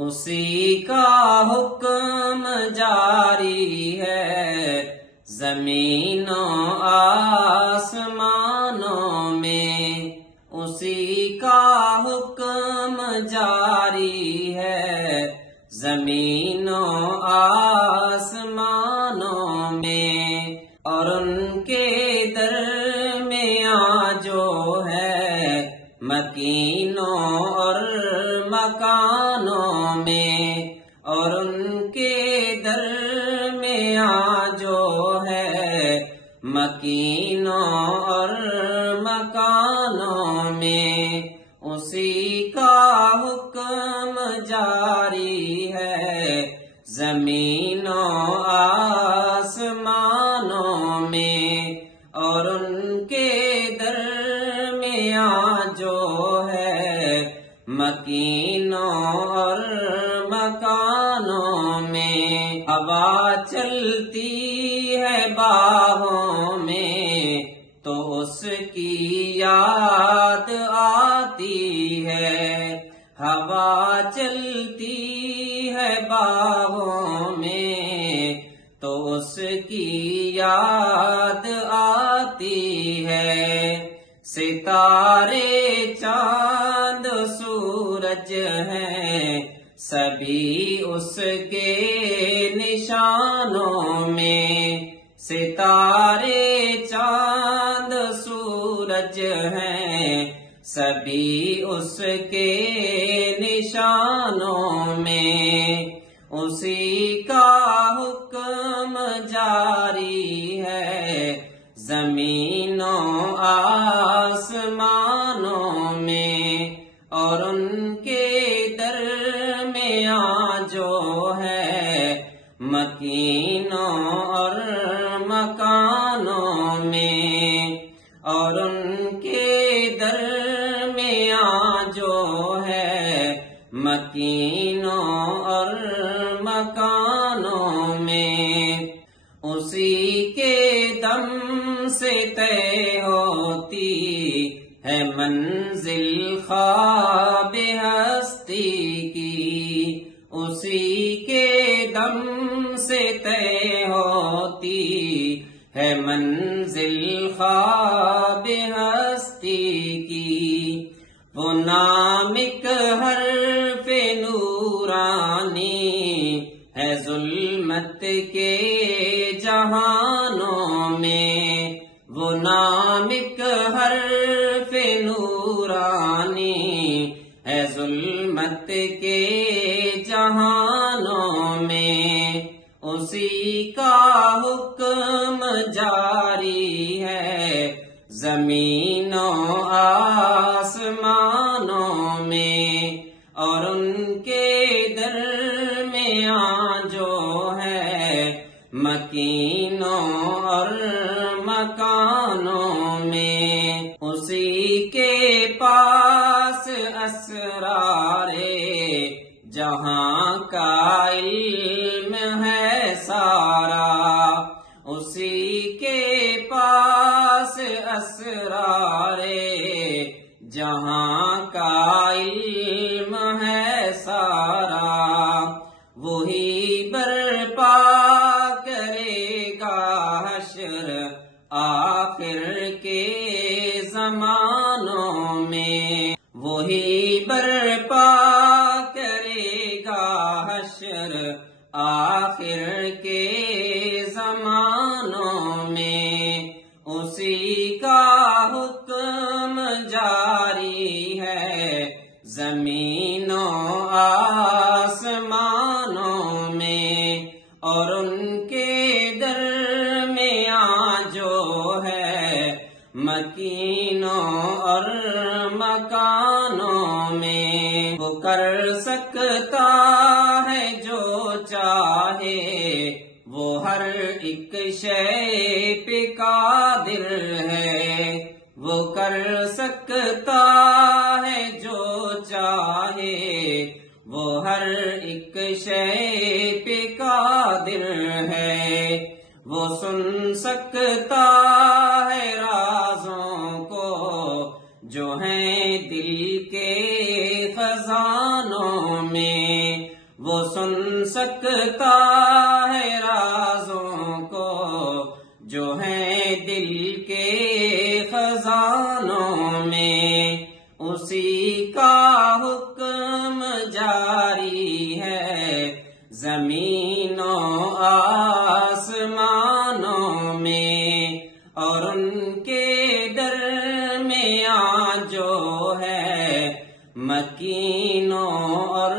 اسی کا حکم جاری ہے زمین و آسمانوں میں، اسی کا حکم جاری ہے زمین و آسمانوں میں، اور ان کے درمیان جو ہے مکینوں اور مکانوں میں، اور ان کے درمیان جو ہے مکینوں اور مکانوں میں، اسی کا حکم جاری ہے زمین و آسمانوں میں، اور ان کے درمیان جو ہے مکینوں اور مکانوں میں۔ ہوا چلتی ہے باہوں میں تو اس کی یاد آتی ہے، ہوا چلتی ہے باہوں میں تو اس کی یاد آتی ہے، ستارے چاند سورج ہیں سبھی اس کے نشانوں میں، ستارے چاند سورج ہیں سبھی اس کے نشانوں میں، اسی کا حکم جاری ہے زمین و آسمانوں میں، اور ان کے درمیان جو ہے مکینوں اور مکانوں میں، اور ان کے درمیان جو ہے مکینوں اور مکانوں میں، اسی کے دم سے طے ہوتی ہے منزل خواب ہستی کی، اسی کے دم سے طے ہوتی ہے منزل خواب ہستی کی، وہ نامک حرف نورانی ہے ظلمت کے جہانوں میں، وہ نامک حرف نورانی ہے ظلمت کے جہانوں میں، اسی کا حکم جاری ہے زمین و آسمانوں میں، اور ان کے درمیان جو ہے مکینوں اور مکانوں میں، اسی کے پاس اسرار جہاں کا علم ہے سارا، اسی کے پاس اسرار جہاں کا علم ہے سارا، وہی برپا کرے گا حشر آخر کے زمانوں میں، وہی برپا کرے گا حشر آخر کے زمانوں میں، اسی کا حکم جاری ہے زمین و آسمانوں میں، اور ان کے درمیان جو ہے مکینوں اور مکانوں میں، وہ کر سکتا ہے جو چاہے، وہ ہر ایک شے پہ قادر ہے، وہ کر سکتا ہے جو چاہے، وہ ہر ایک شے پہ قادر ہے، وہ سن سکتا ہے رازوں کو جو ہیں دل کے خزانوں میں، وہ سن سکتا ہے رازوں کو جو ہیں دل کے خزانوں میں، اسی کا حکم جاری ہے زمین و آسمانوں میں، اور ان کے درمیان جو ہے مکینوں اور